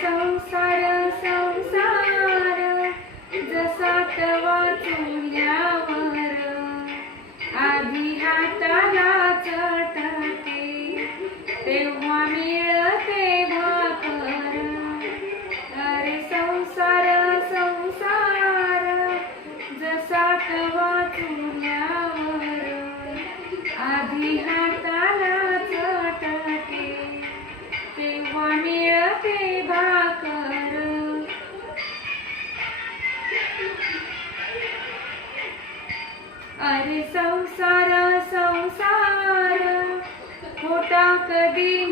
संसार संसार जसा तवा चुल्यावर आधी हाताला चटके तेव्हा मिळते भाकर. अरे संसार संसार जसा तवा चुल्यावर आधी हाताला चटके तेव्हा मिळते भाकर. अरे संसार संसार खोटा कधी